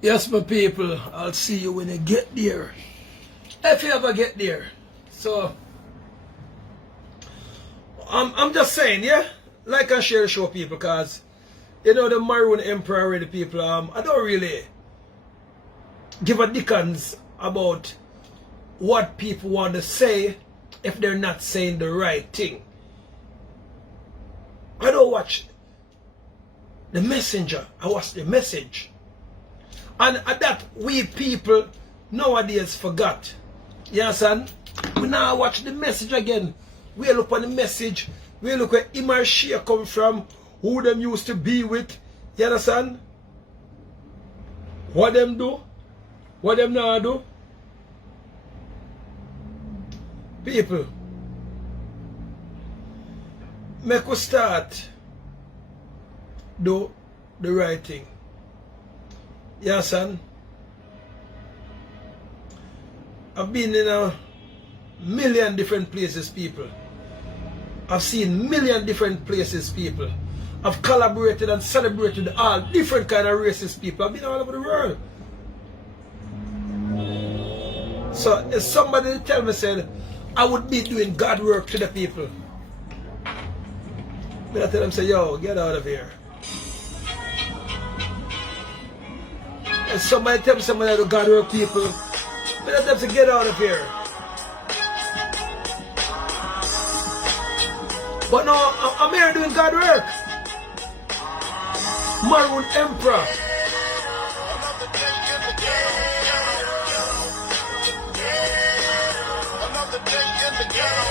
Yes, my people, I'll see you when you get there. If you ever get there. So, I'm just saying, yeah? Like and share the show, people, because, you know, the Maroon Emperor already, people, I don't really give a dickens about what people want to say if they're not saying the right thing. I don't watch the messenger, I watch the message. And that we people nowadays forgot. You understand? We now watch the message again. We look on the message. We look where him or she come from. Who them used to be with. You understand? What them do? What them not do? People. Make us start do the right thing. Yeah, son. I've been in a million different places, people. I've seen million different places, people. I've collaborated and celebrated all different kind of races, people. I've been all over the world. So if somebody tell me, said, I would be doing God work to the people, but I tell them, say, yo, get out of here. And somebody tell me somebody do God work, people, but I tell them, say, get out of here. But no, I'm here doing God work. Maroon Emperor. Another day in the ghetto.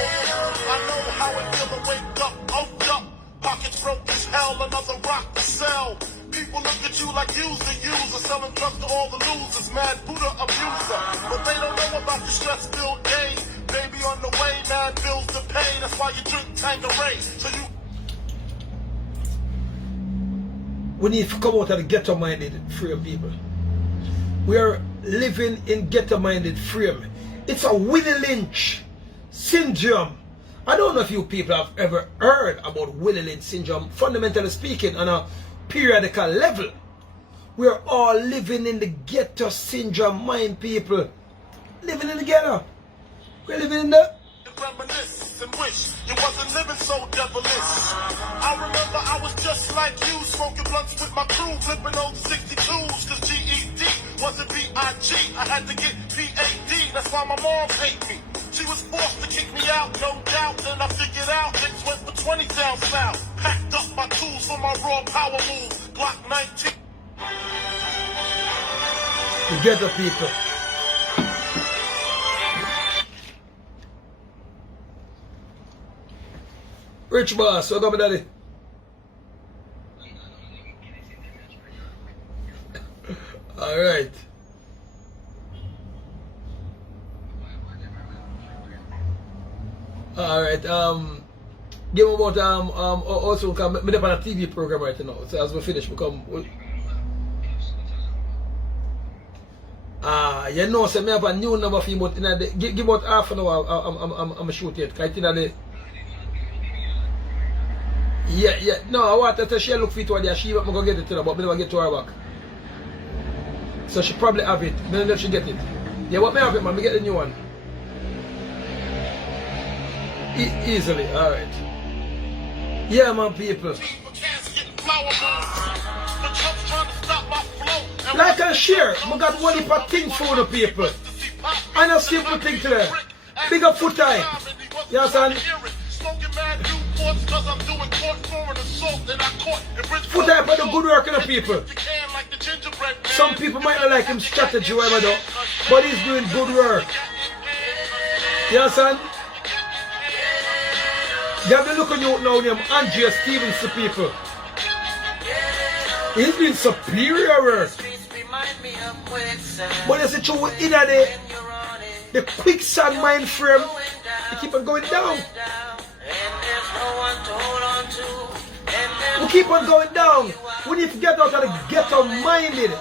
I know how it feel to wake up, hold up. Pockets broke as hell, another rock to sell. People look at you like you's the user, selling drugs to all the losers, mad Buddha abuser. But they don't know about the stress-filled day. Baby on the way, mad bills to pay. That's why you drink Tanqueray. So you. We need to come out of the ghetto-minded frame, people. We are living in ghetto-minded frame. It's a Willie Lynch syndrome. I don't know if you people have ever heard about Willie Lynch syndrome, fundamentally speaking, on a periodical level. We are all living in the ghetto syndrome mind, people. Living in the ghetto. We're living in the... Reminisce and wish you wasn't living so devilish. I remember I was just like you, smoking blunts with my crew, flipping those 62s, cause GED wasn't B-I-G. I had to get P-A-D, that's why my mom hate me. She was forced to kick me out, no doubt. Then I figured out things went for 20 down south. Packed up my tools for my raw power move, Glock 19. The ghetto people. Rich boss, what up, daddy? All right. All right. Give me about also come. I'm on a TV program right now. So as we finish, we come. You know, so me have a new number for you, but give about half an hour. I'm shoot it. Right in the. Yeah. No, I want to she look for it there. She I'm gonna get it to her, but I never get to her back. So she probably have it. I don't know if she get it. Yeah, what may have it, man? We get the new one. Easily, alright. Yeah, man, people. Like and share. I got one heap of things for the people. And a simple thing to them. Big up foot time. You understand? Foot time for the good work of the people. Some people might not like him strategy, whatever though, but he's doing good work. You understand? You have to look on you now, named Andrea Stevenson, people. He's doing superior work. But you see, through in the quicksand mind frame, you keep on going down. We keep on going down. We need to get out of the ghetto minded.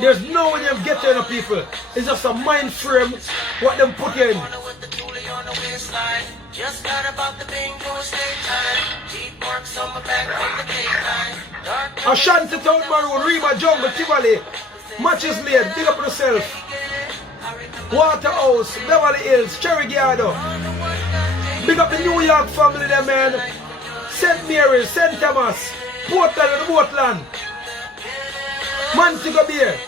There's no way you get there, people. It's just a mind frame what them put in. Just got about the bingo state time. Deep marks on my back from the daytime. Ashanti Town Maroon, Rima Jungle, Tivoli. Matches Lane, big up yourself. Waterhouse, Beverly Hills, Cherry Gardo. Big up the New York family there, man. St. Mary's, St. Thomas, Portland and Portland. Montego Bay.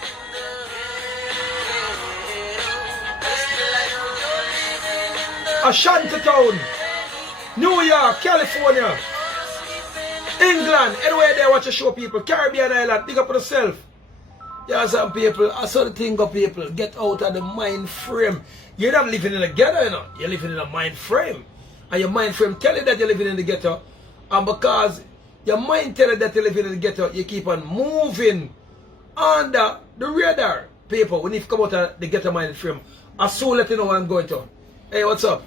Ashanti Town, New York, California, England, anywhere there watch a show, people. Caribbean Island, big up yourself. Yeah, some people, I saw the thing of people, get out of the mind frame. You're not living in a ghetto, you know. You're living in a mind frame. And your mind frame tell you that you're living in the ghetto. And because your mind tell you that you're living in the ghetto, you keep on moving under the radar. People, when you come out of the ghetto mind frame, I soon let you know what I'm going to. Hey, what's up?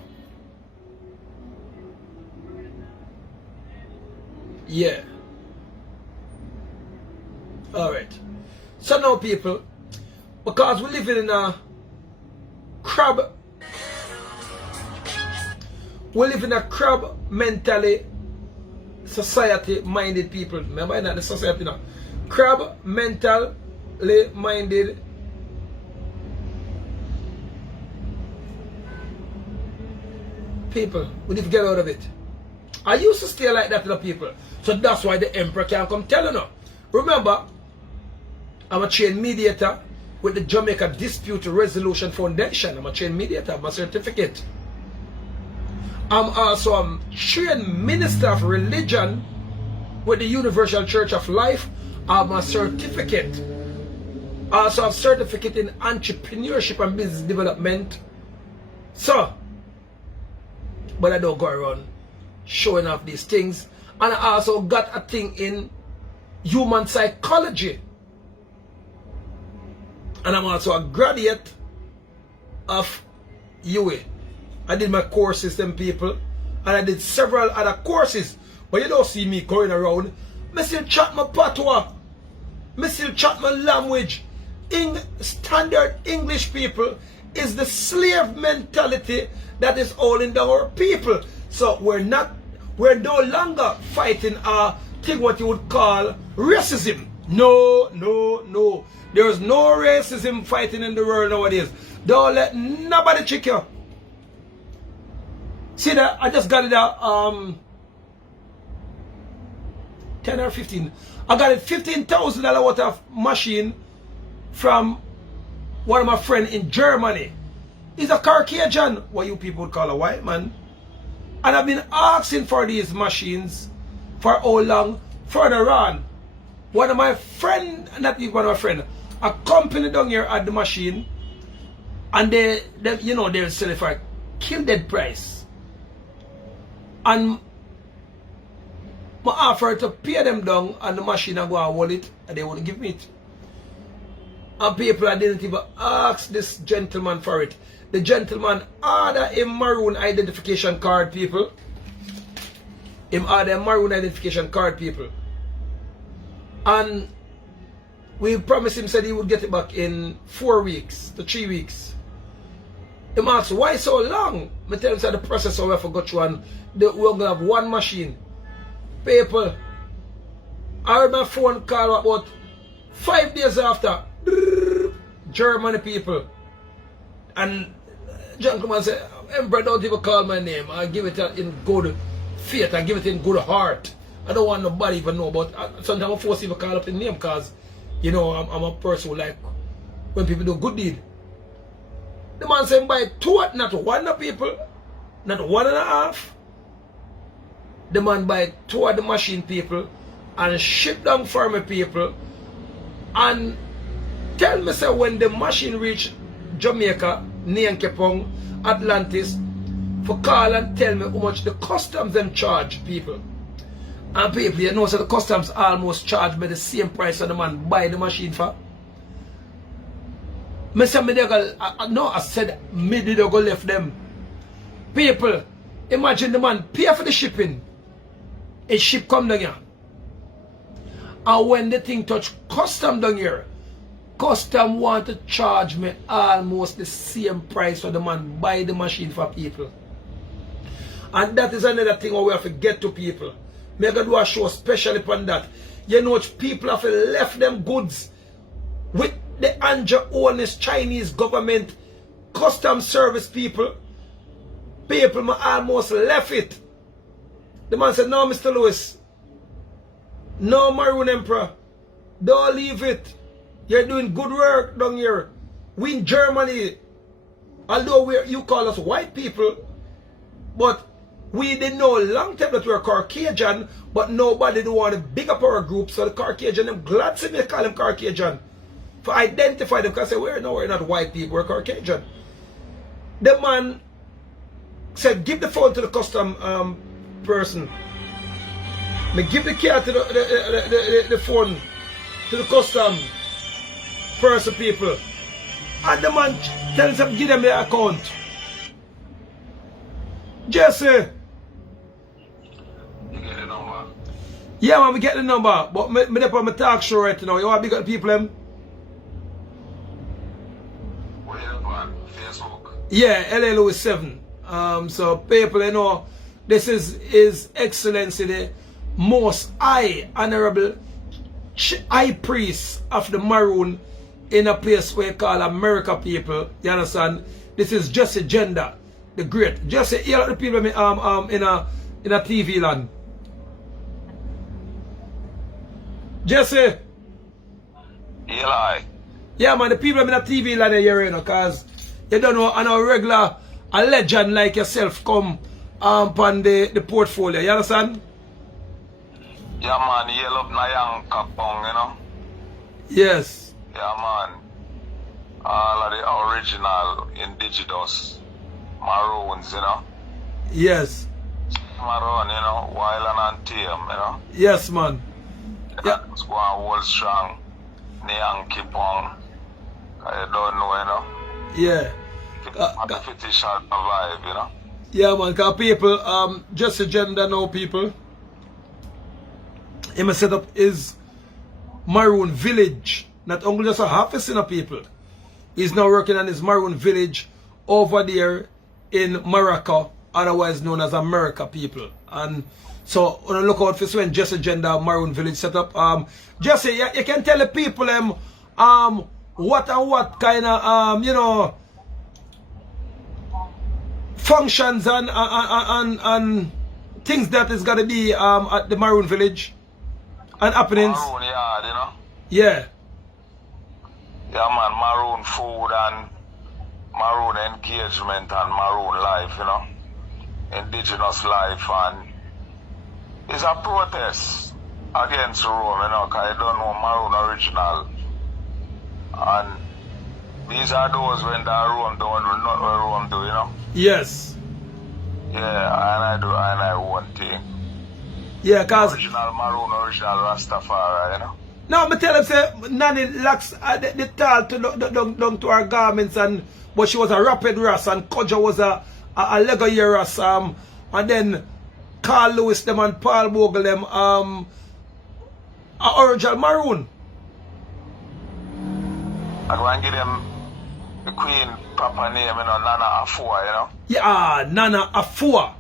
Yeah. Alright. So now, people, because we live in a crab, we live in a crab mentally society minded people. Remember that the society now. Crab mentally minded people. We need to get out of it. I used to stay like that to the people. So that's why the emperor can't come telling you. Remember, I'm a trained mediator with the Jamaica Dispute Resolution Foundation. I'm a trained mediator. I'm a certificate. I'm also a trained minister of religion with the Universal Church of Life. I'm a certificate. I also have certificate in entrepreneurship and business development. So, but I don't go around showing off these things. And I also got a thing in human psychology. And I'm also a graduate of UA. I did my courses, them people. And I did several other courses. But you don't see me going around. I still chat my patois. I still chat my language. Standard English people is the slave mentality that is holding our people. So we're no longer fighting a thing what you would call racism. No, no, no. There's no racism fighting in the world nowadays. Don't let nobody trick you. See that? I just got it out 10 or 15. I got it $15,000 worth of machine from one of my friends in Germany. He's a Caucasian, what you people would call a white man. And I've been asking for these machines for how long further on. One of my friends, not even one of my friends, a company down here at the machine, and they you know, they'll sell it for a kill dead price. And I offered to pay them down on the machine and go and hold it, and they wouldn't give me it. And people, I didn't even ask this gentleman for it. The gentleman ordered a Maroon identification card, people. Him ordered a Maroon identification card, people. And we promised him, said he would get it back in 4 weeks to 3 weeks. He asked, why so long? I tell him, said the process we have to go through, and we're going to have one machine. People, I heard my phone call about 5 days after. Germany people. And gentleman said, Emperor, don't even call my name. I give it in good faith. I give it in good heart. I don't want nobody even know. But sometimes I force even call up the name because, you know, I'm a person who like when people do good deed. The man said, buy two, not one of people, not 1.5. The man buy 2 of the machine, people, and ship down for me, people. And tell me, say, when the machine reach Jamaica, Nyankepong, Atlantis, for call and tell me how much the customs them charge, people. And people, you know, so the customs almost charge me the same price that the man buy the machine for. I said, me did go left them. People, imagine the man pay for the shipping. A ship come down here. And when the thing touch custom down here, custom want to charge me almost the same price for the man buy the machine for people. And that is another thing we have to get to people. May God do a show especially upon that. You know, people have left them goods with the Anja-owned Chinese government custom service people almost left it. The man said, no, Mr. Lewis, no, Maroon Emperor, don't leave it. You're doing good work down here. We in Germany, although you call us white people, but we didn't know long time that we were Caucasian, but nobody didn't want to big up our group, so the Caucasian, I'm glad to me call them Caucasian. For identify them, because we're not white people, we're Caucasian. The man said, give the phone to the custom person. Me give the car to the phone to the custom person people. And the man tells them, give them the account. Jesse. You get the number? Yeah, man, we get the number. But me up on my talk show right now. You want to big up the people, them? What you on Facebook? Yeah, LA Lewis 7. So people, you know, this is His Excellency, the most high honorable high priest of the Maroon in a place where you call America people. You understand? This is Jesse Genda, the great. Jesse, hear the people in a TV land. Jesse. Eli. Yeah, man, the people in a TV land here, you know, because you don't know, and a regular, a legend like yourself come on the portfolio. You understand? Yeah, man, you love Nayang Kapong, you know? Yes. Yeah, man. All of the original indigenous Maroons, you know? Yes. Maroon, you know, Wild and Tame, you know? Yes, man. Yeah. It's going hold strong. Nyang Kipong. I don't know, you know? Yeah. If it shall survive, you know? Yeah, man, because people, just a gender now, people. He must set up his Maroon village. Not only just a half a cent of people. He's now working on his Maroon village over there in Morocco, otherwise known as America, people. And so, on look out for when Jesse Gender Maroon village set up. Jesse, you can tell the people what and what kind of you know, functions and things that is gonna be at the Maroon village and happenings. Maroon yard, you know? Yeah. Yeah, man, Maroon food and Maroon engagement and Maroon life, you know? Indigenous life, and it's a protest against Rome, you know, because I don't know Maroon original. And these are those when the Rome don't do not what Rome do, you know? Yes. Yeah, and I one thing. Yeah, cause Original Maroon, original Rastafari, you know? now me tell him say Nanny lacks the tall down to her garments, and but she was a rapid ras and Kodja was a Lego year ras, and then Carl Lewis them and Paul Bogle them a original Maroon. I go and give them the queen proper name, you know, Nana Afua, you know? Yeah, Nana Afua.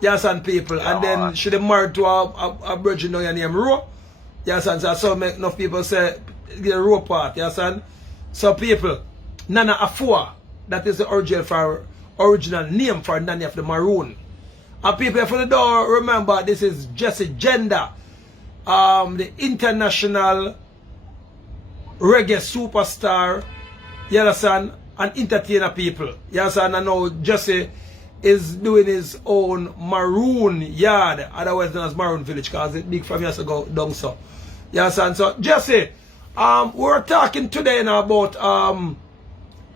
Yes, and people. Yeah, and then man. she married to a virgin now named Ro. Yes, and so make enough people say the Ro part, yes, and so people, Nana Afua, that is the original name for Nanny of the Maroon. And people for the door, remember this is Jesse Gender, the international reggae superstar, you understand, and entertainer people. You understand, and now Jesse is doing his own Maroon yard, otherwise known as Maroon village, because it's big from years ago down so. You understand? So Jesse, we're talking today now about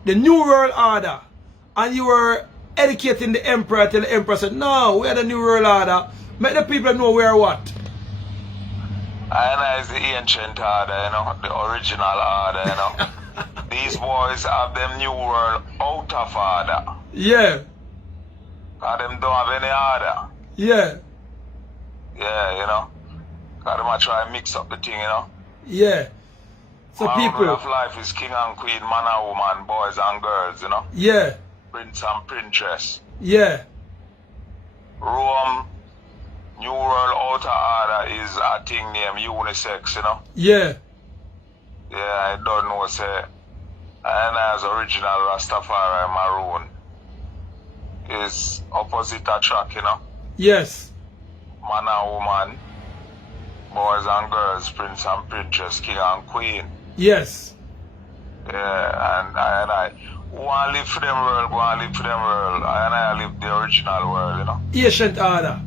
the New World Order, and you were educating the Emperor till the Emperor said, no, we are the New World Order. Make the people know we are what? And is the ancient order, you know, the original order, you know. These boys have them New World out of order. Yeah. Because them don't have any order. Yeah. Yeah, you know. Because them are try to mix up the thing, you know. Yeah. So Our people. rule of life is king and queen, man and woman, boys and girls, you know. Yeah. Prince and princess. Yeah. Rome, New World outer order is a thing named unisex, you know. Yeah. Yeah, I don't know, say, And as original Rastafari Maroon is opposite attract, you know. Yes. Man and woman, boys and girls, prince and princess, king and queen. Yes. Yeah, and I who want to live for them world, go and live for them world. I live the original world, you know. Ancient order.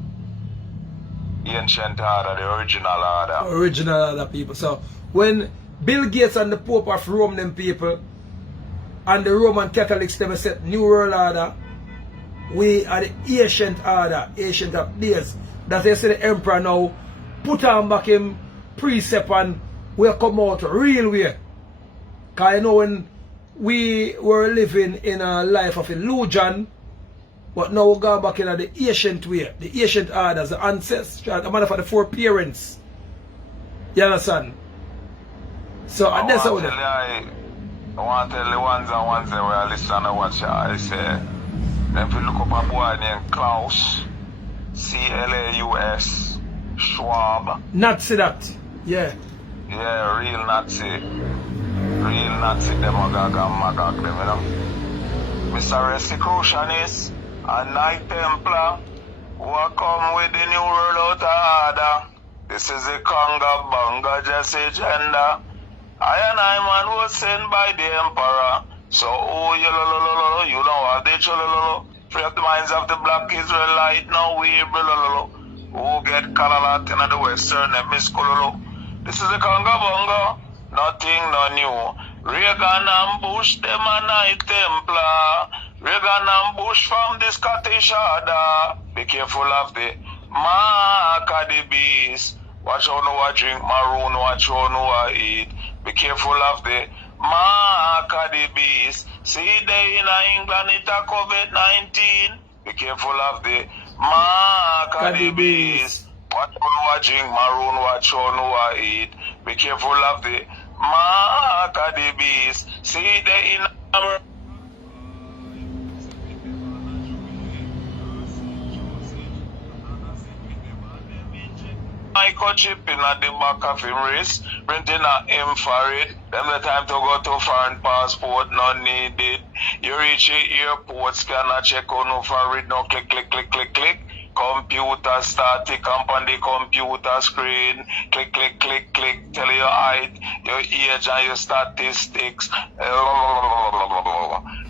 Ancient order, the original order. Original order people. So when Bill Gates and the Pope of Rome them people and the Roman Catholics them set New World Order, we are the ancient order, ancient of days. That they say the emperor now put on back him precept and we'll come out real way. Because you know when we were living in a life of illusion, but now we go back in the ancient way, the ancient orders, the ancestral, the matter for the foreparents. You understand? So I that's how want to tell the ones and ones that were listening to watch I say, if you look up a boy named Klaus, C-L-A-U-S, Schwab. Nazi that. Yeah. Yeah, real Nazi. Real Nazi demagogue and magog them, you know. Mr. Rosicrucianist, a Knight Templar, who are come with the New World out of order. This is the Conga Bunga Jesse gender. I and I man was sent by the Emperor. So, oh, you don't have the cholololo. Free up the minds of the black Israelite, now we brilolo. Who get Kalalat in the Western and Miss Kololo. This is the Conga Bunga. Nothing no new. Reagan ambush them a Knight Templar. Reagan ambush from the Scottish order. Be careful of the mark of the beast. Watch how no drink Maroon, watch how no eat. Be careful of the mark of the beast. See they in England it a COVID-19. Be careful of the mark of the beast. Watch how no drink Maroon, watch how no eat. Be careful of the mark of the beast. See they in microchip in at the back of him wrist, printing an infrared. Them the time to go to foreign passport, not needed. You reach the airport, scanner check on infrared, no click, click, click, click, click. Computer static up on the computer screen. Click, click, click, click. Tell your height, your age, and your statistics.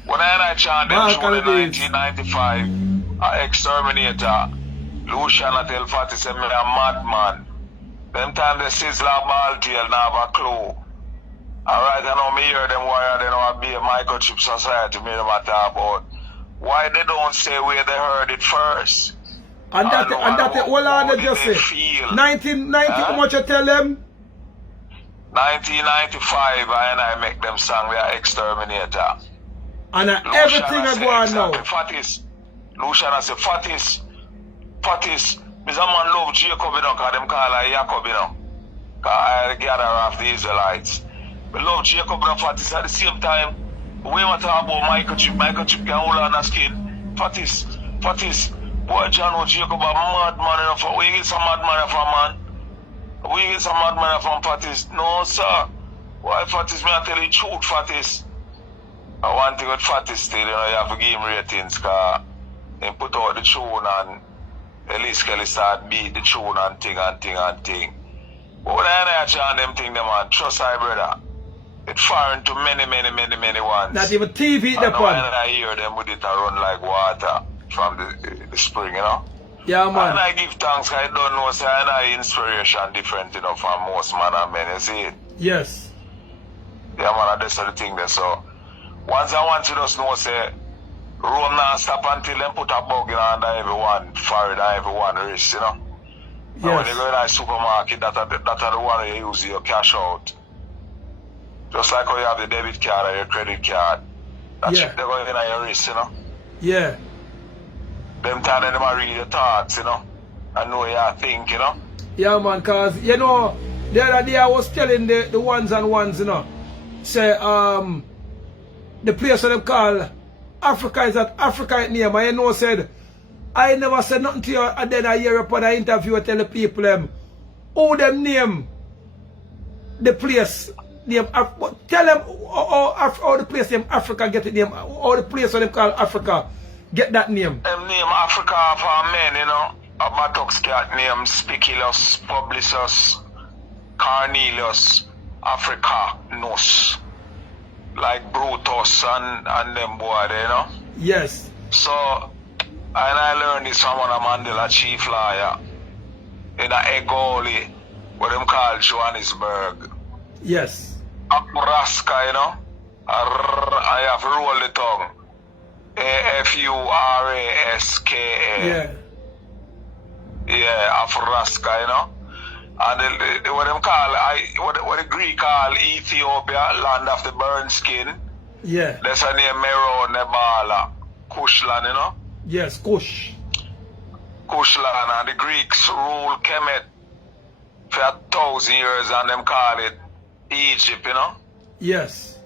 When I chant them through the 1995, Exterminator, Luciano tell Fatty say me a madman. Them time the Sizzla Kalonji now have a clue. Alright, I know me hear them why they know be a microchip society me them a talk about. Why they don't say where they heard it first? And that all on they just say 1990 how much you tell them? 1995 I make them song we are Exterminator. And everything I go on now. Fattis. Luciano say Fattis. Fattis. Mr. Man love Jacob, you know, because them call her Jacob, you know. Because I gather off the Israelites. We love Jacob and Fattis at the same time. We want to talk about microchip can hold on the skin. Fattis. Boy, John, Jacob, a madman enough. We get some madman from man. We get some madman from Fattis. No, sir. Why Fattis? Me I tell you the truth, Fattis. One thing with Fattis still, you know, you have to give him ratings because he put out the tune and Elise Kelly start beat the tune and thing. But when I chant them thing, them man, trust I brother. It foreign to many ones. Not even TV the one. And I hear them with it run like water from the spring, you know. Yeah, man. And I give thanks, I don't know, so I inspiration different, you know, from most man and men, you see it? Yes. Yeah, man, that's the thing there, so. Once I want you just know, say, Rome not stop until them put a bug in under everyone, forehead and everyone wrist, you know. Yes. And when you go in a supermarket, that are the one you use your cash out. Just like how you have the debit card or your credit card. That's yeah. They're going in your wrist, you know. Yeah. Them time them a read your thoughts, you know. And know you think, you know. Yeah, man, cause you know, the other day I was telling the ones and ones, you know, say the place that them call Africa is that Africa name. I know said I never said nothing to you and then I hear upon an interview I tell the people who them name the place name. Tell them how the place name Africa get the name. How the place what them call Africa get that name. Them name Africa for men, you know. A buttocks cat name Spiculus, Publicus, Cornelius, Africanus. Like Brutus and them boy, you know. Yes. So, and I learned this from one of Mandela chief lawyer in a Egoli, what them call Johannesburg. Yes. Afuraska, you know. I have to roll the tongue. Afuraska. Yeah. Yeah, Afuraska, you know. And what them call, what the Greek call Ethiopia, land of the burnt skin. Yeah. That's a name Maroon, Nebala, Kushland, you know. Yes, Kush. Kushland, and the Greeks rule Kemet for 1,000 years, and them call it Egypt, you know. Yes.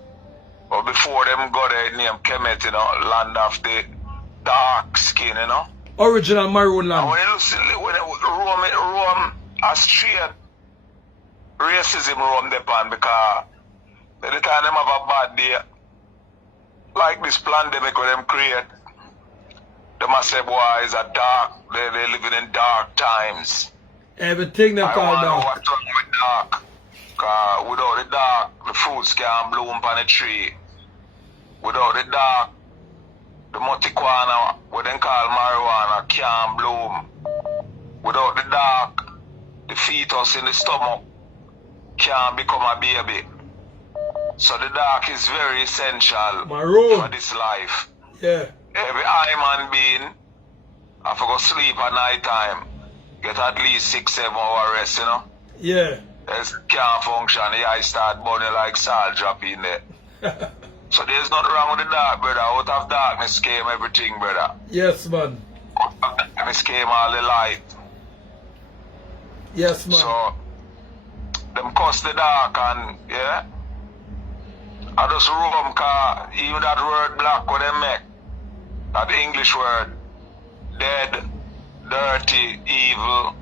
But before them got the name Kemet, you know, land of the dark skin, you know. Original Maroon land. And when you listen, when Rome a straight racism Rome depend, because by the time them have a bad day, like this pandemic where them create, they must say, boy, it's a dark, they living in dark times. Everything they call I dark. know what's wrong with dark. Because without the dark, the fruits can't bloom on the tree. Without the dark, the marijuana, what they call marijuana, can't bloom. Without the dark, the fetus in the stomach can't become a baby. So the dark is very essential Maroon. for this life. Yeah. Every human being have to go sleep at night time, get at least 6-7 hour rest, you know. Yeah. Else can't function, the eye start burning like salt drop in there. So there's nothing wrong with the dark, brother. Out of darkness came everything, brother. Yes, man. Out of darkness came all the light. Yes, man. So them cuss the dark, and yeah, I just roam, cause even that word black what they make, that English word, dead, dirty, evil,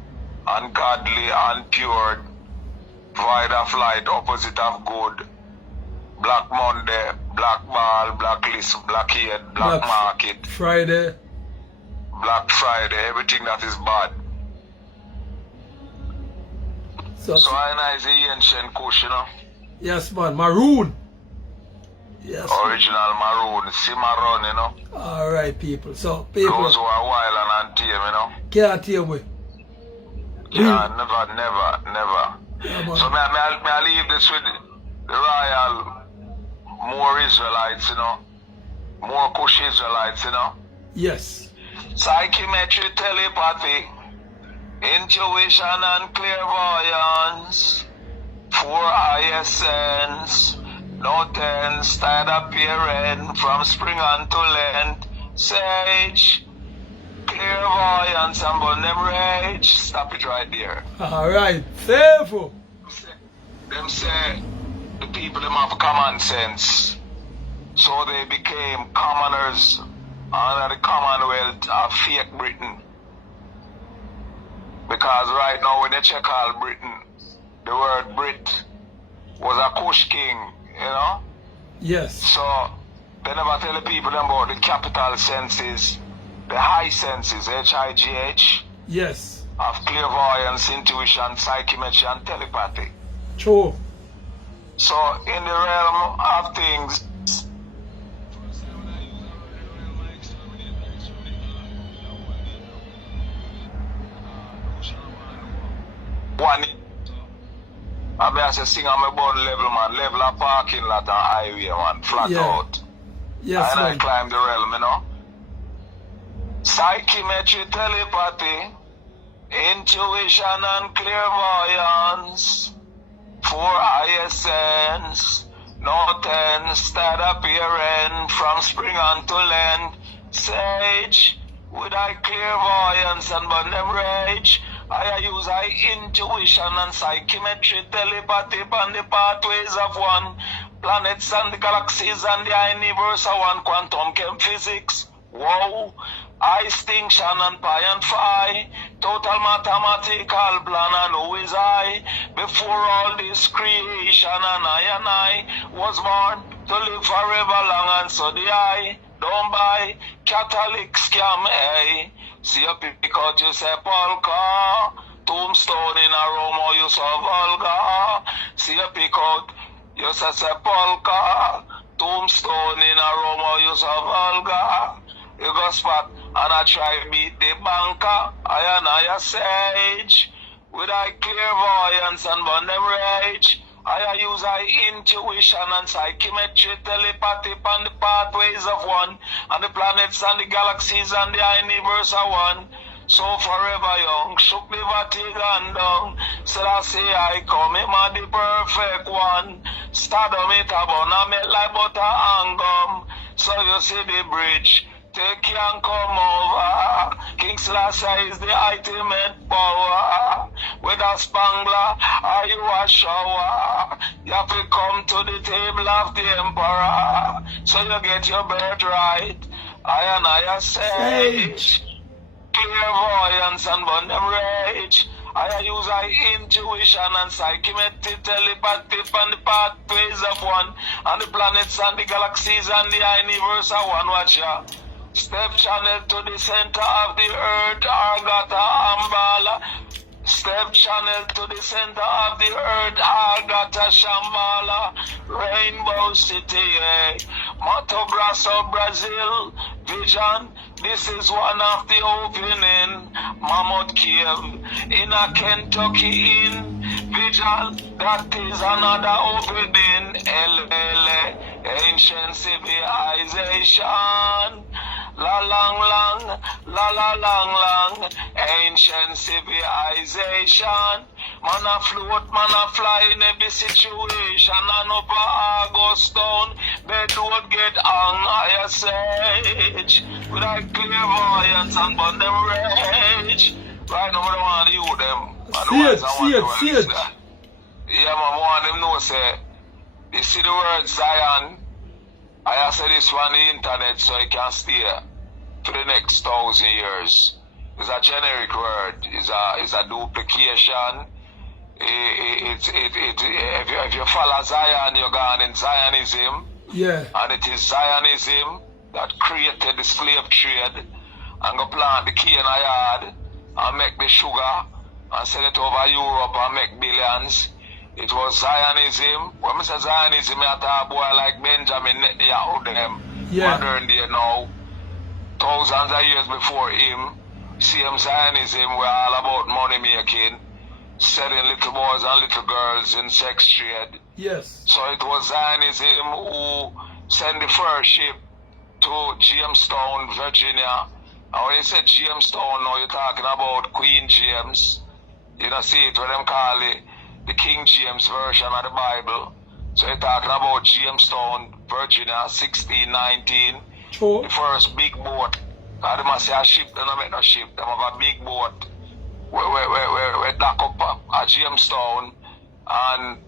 ungodly, unpure, void of light, opposite of good, Black Monday, Black Ball, Black List, Black Head, Black Market, Friday, Black Friday, everything that is bad. So I know it's the ancient Kush, you know. Yes, man. Maroon. Yes. Original Maroon, Cimarron, you know. Alright, people. So, people. Those who are wild and tame, you know. Can't tell me. Yeah, never. Yeah, man. So, may I leave this with the royal, more Israelites, you know. More Kush Israelites, you know. Yes. Psychometry, telepathy, intuition and clairvoyance, 4 ISNs, no 10, start appearing from spring unto Lent, sage, clairvoyance and burn them rage. Stop it right there. Alright. Faithful. Them say the people them have common sense, so they became commoners under the Commonwealth of fake Britain. Because right now when they check all Britain, the word Brit was a Kush king, you know? Yes. So they never tell the people about the capital senses, the high senses, HIGH, Yes. of clairvoyance, intuition, psychometry, and telepathy. True. So in the realm of things, one, I mean, I say sing on my bone level, man, level a parking lot and highway, man, flat Yeah. out. Yes, And I man. climb the realm, you know. Psychometry, telepathy, intuition and clairvoyance, 4 ISNs, no 10, start appearing from spring unto Lent, sage, with I clairvoyance and burn them rage. I use I intuition and psychometry, telepathy on the pathways of one, planets and the galaxies and the universe are one, quantum chem physics. Whoa, Extinction and pi and phi, total mathematical plan and who is I? Before all this creation and I was born to live forever long and so the I don't buy Catholic scam, eh? See you pick out you say polka, tombstone in a Rome or you saw vulgar. See you pick out you say polka, tombstone in a Rome or you saw vulgar. You go spot and I try beat the banker, I sage. With I clairvoyance and burn them rage. I use I intuition and psychometry, telepathy on the pathways of one. And the planets and the galaxies and the universe are one. So forever young, shook the Vatican down. Said I say I come, him a the perfect one. Stardom it about, I make like butter and gum. So you see the bridge. Take you and come over. King Selassie is the ultimate power. With a spangler, are you a shower? You have to come to the table of the emperor. So you get your birthright. I sage. Clairvoyance and burn them rage. I use I intuition and psychometry, telepathy on the pathways of one. And the planets and the galaxies and the universe are one. Watch ya. Step channel to the center of the earth, Argata Ambala. Step channel to the center of the earth, Argata Shambhala. Rainbow City, Mato Grosso, Brazil. Vision, this is one of the opening. Mammoth Cave in a Kentucky Inn. Vision, that is another opening. LL, ancient civilization. La lang lang, la la lang lang, ancient civilization. Man a float, man a fly in every situation. And up a August town, bed don't get hung, I sage. With a clairvoyance and burn them rage. Right now, I don't want you them. See it. Yeah, man, I want them know, say, you see the word Zion. I say this on the internet so it can stay for the next 1,000 years. It's a generic word. It's a duplication. If you follow Zion, you're gone in Zionism. Yeah. And it is Zionism that created the slave trade and go plant the key in a yard and make the sugar and sell it over Europe and make billions. It was Zionism. When I say Zionism, I talk boy like Benjamin Netanyahu them. Yeah. Modern day now. Thousands of years before him, same Zionism were all about money making, selling little boys and little girls in sex trade. Yes. So it was Zionism who sent the first ship to Jamestown, Virginia. And when you say Jamestown, now you're talking about Queen James. You know, see it where them call it the King James version of the Bible. So you're talking about Jamestown, Virginia, 1619. True. The first big boat. They must say a ship, they don't make no ship. They have a big boat. We dock up at Jamestown. And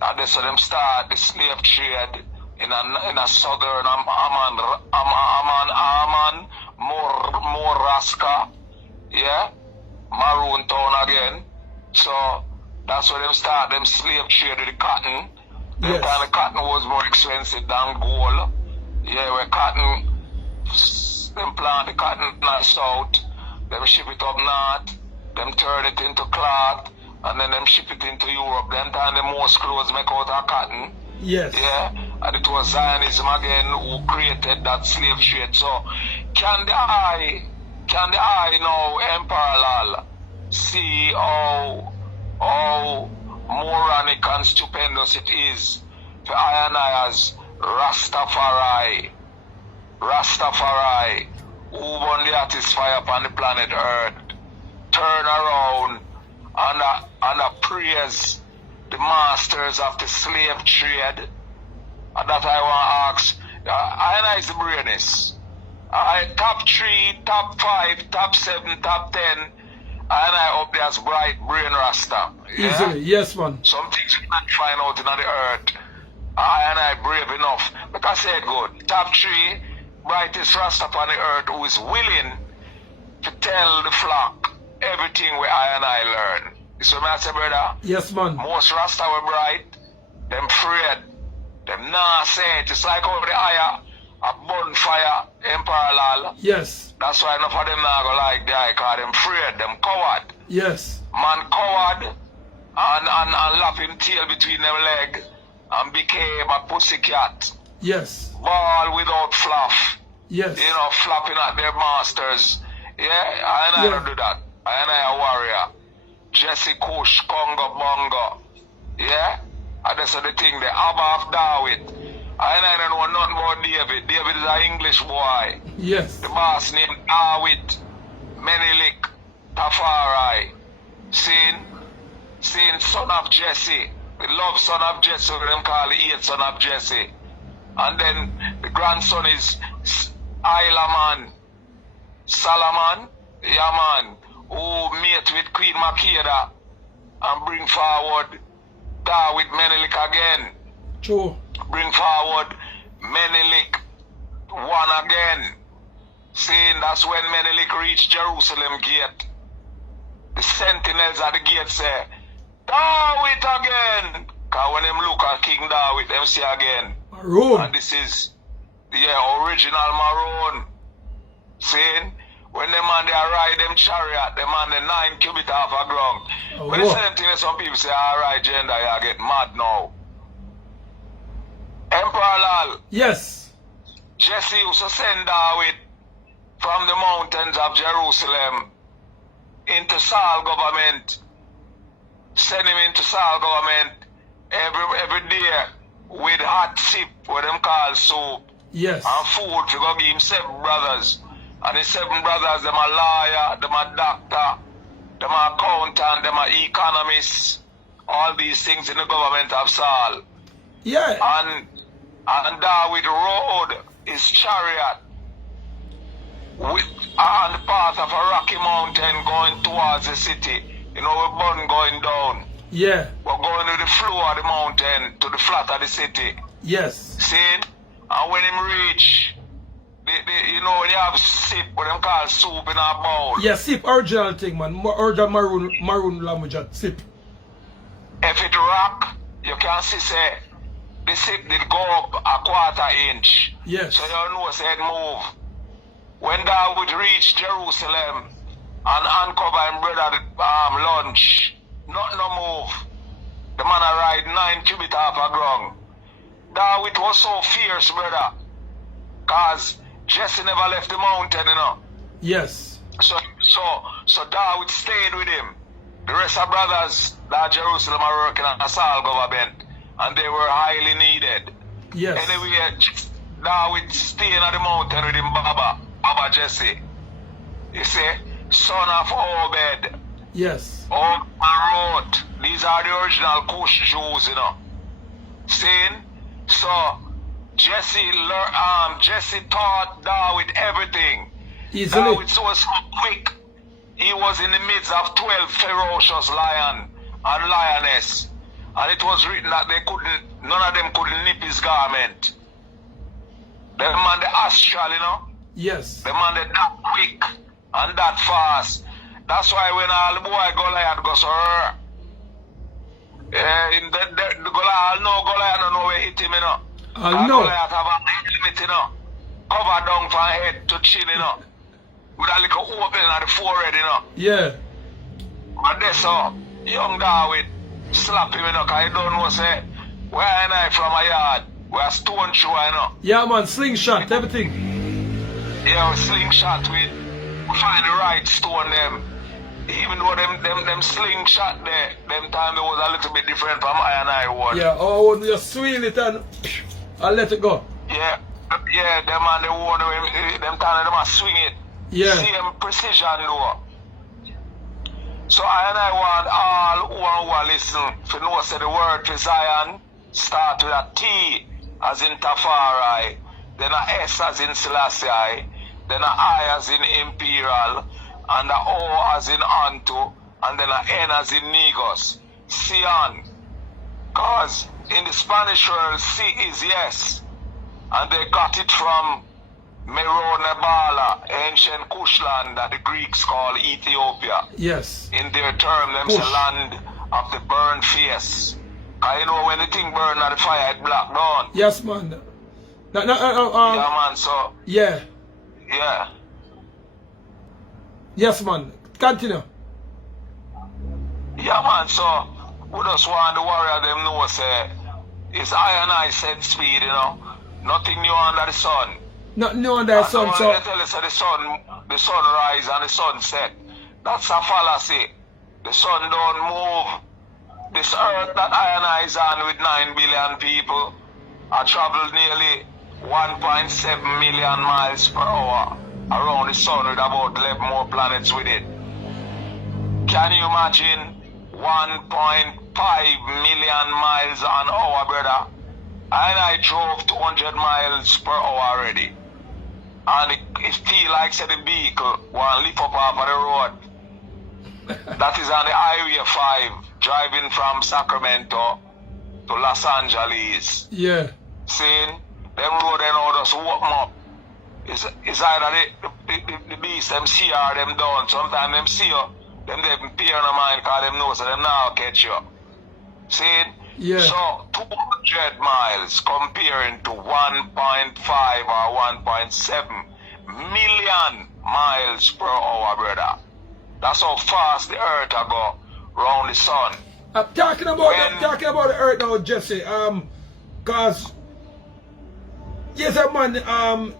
that's how them start the slave trade in a southern Moraska. Yeah? Maroon town again. So that's where them start them slave trade with the cotton. Yes. That time the cotton was more expensive than gold. Yeah, where cotton, them plant the cotton in the south, them ship it up north, them turn it into cloth, and then them ship it into Europe. Then time the most clothes make out of cotton. Yes. Yeah, and it was Zionism again who created that slave trade. So can the eye now Emperor see how moronic and stupendous it is for I and I as Rastafari, who won the hottest fire upon the planet Earth, turn around and praise the masters of the slave trade. And that I want to ask, I and I is the brainiest. Top 3, top 5, top 7, top 10, and I up there as bright brain Rasta. Yeah? Easily, yes, man. Some things we can't find out in the earth. I and I brave enough. But I said good. Top 3, brightest Rasta upon the earth who is willing to tell the flock everything where I and I learn. You see what I say, brother? Yes, man. Most Rasta were bright, them afraid, them nah say it. It's like over the higher, a bonfire in parallel. Yes. That's why enough of them now go like that, because them afraid, them coward. Yes. Man coward and lap him tail between them leg and became a pussycat. Yes. Ball without fluff. Yes. You know, flapping at their masters. Yeah, I don't do that. I a warrior. Jesse Kush, Congo, Bongo. Yeah? And that's the thing, the Abba of David. I don't know nothing about David. David is an English boy. Yes. The boss named David, Menelik, Tafari. Seeing son of Jesse. The love son of Jesse, them call the 8th son of Jesse. And then the grandson is Ilaman, Solomon, Yaman, who mate with Queen Makeda and bring forward David Menelik again. True. Bring forward Menelik one again. Saying that's when Menelik reached Jerusalem gate. The sentinels at the gate say, David again. Because when them look at King David, them see again. Maroon. And this is the original Maroon. Saying, when them man they ride them chariot, them man the 9 cubits off a ground. Oh, when they say them things, some people say, alright, gender, you get mad now. Emperor Lal. Yes. Jesse used to send David from the mountains of Jerusalem into Saul government. Send him into Saul government every day with hot sip, what them call soup. Yes. And food to go give him 7 brothers. And the 7 brothers, them a lawyer, them a doctor, them a accountant, them a economist. All these things in the government of Saul. Yeah. And David rode his chariot on the path of a rocky mountain going towards the city. You know, we're born going down. Yeah. We're going to the floor of the mountain, to the flat of the city. Yes. See? And when him reach, you know, when you have sip, what them call soup in a bowl. Yeah, sip, original thing, man. Original Maroon language, sip. If it rock, you can see, say, the sip did go up a 1/4 inch. Yes. So you know, say it move. When David reached Jerusalem and uncover him brother lunch, nothing no move. The man a ride 9 cubits off a ground. David was so fierce, brother, cause Jesse never left the mountain, you know. Yes. So David stayed with him. The rest of brothers that Jerusalem are working on a Saul government, and they were highly needed. Yes. Anyway, David staying at the mountain with him, Baba Jesse. You see, son of Obed. Yes. Maroon. These are the original Kush Jews, you know. Seeing? So Jesse taught David everything. Easily. David was so quick. He was in the midst of 12 ferocious lion and lioness. And it was written that none of them could nip his garment. The man the astral, you know. Yes. The man that quick and that fast. That's why when all the boy Goliath goes, the Goliath, don't know where hit him, you know. I know. Goliath have a limit, you know. Cover down from head to chin, you know. With a little opening at the forehead, you know. Yeah. And that's so young David slap him, you know, because he don't know, say, where am I from a yard? Where stone throw, you know. Yeah, man, slingshot, everything. Yeah, slingshot we find the right stone them. Even though them slingshot there, them time it was a little bit different from I and I one. Yeah, oh, you swing it and let it go. Yeah, them and the one, them time them a swing it. Yeah. Same precision though. So I and I want all who are listen to know say the word for Zion start with a T as in Tafari, then a S as in Selassie, then a I as in Imperial, and a O as in Antu, and then a N as in Negos. Sion. Because in the Spanish world, C is yes. And they got it from Maroon, ancient Kushland that the Greeks call Ethiopia. Yes. In their term, them say land of the burned face. Cause you know when the thing burn at the fire, it black down. Yes, man. Yeah, man, so. Yeah. Yeah. Yes, man. Continue. Yeah, man, so we just want the warrior them know, say, it's I and I said speed, you know. Nothing new under the sun. Nothing new under the sun, so. They tell us that the sun rise and the sun set. That's a fallacy. The sun don't move. This earth that I and I is on with 9 billion people, I traveled nearly 1.7 million miles per hour around the sun with about 11 more planets with it. Can you imagine 1.5 million miles an hour, brother? And I drove 200 miles per hour already. And it feel like the vehicle will lift up off of the road. That is on the Highway 5, driving from Sacramento to Los Angeles. Yeah. See, them road they know just open up. It's either the beast them see or them down. Sometimes them see you, them pay on the mind because them know so them now catch you. See? Yeah. So 200 miles comparing to 1.5 or 1.7 million miles per hour, brother. That's how fast the earth go round the sun. I'm talking about the earth now, Jesse. Cause yes, man,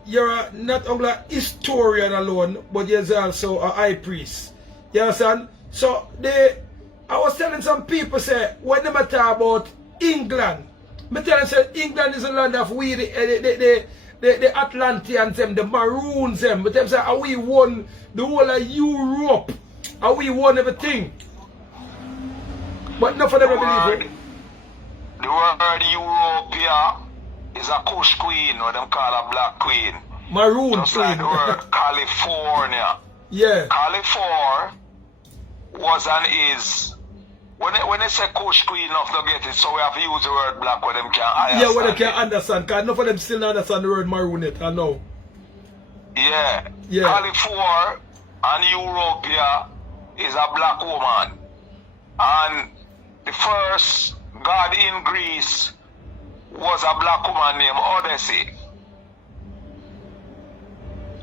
you're not only a historian alone, but you're also a high priest. You understand? So I was telling some people, say, when they talk about England, I tell them, say, England is a land of we, the Atlanteans, them, the Maroons, them. But them say, how we won the whole of Europe, how we won everything. But none of them believe it. The word Europea is a Kush queen, or them call a black queen. Maroon just queen. Like the word California. Yeah. California was and is. When they say Kush queen, enough to get it, so we have to use the word black where them can't understand. Yeah, where they can't understand, because none of them still understand the word maroon it, I know. Yeah. Yeah. California and Europea is a black woman. And the first god in Greece was a black woman named Odyssey.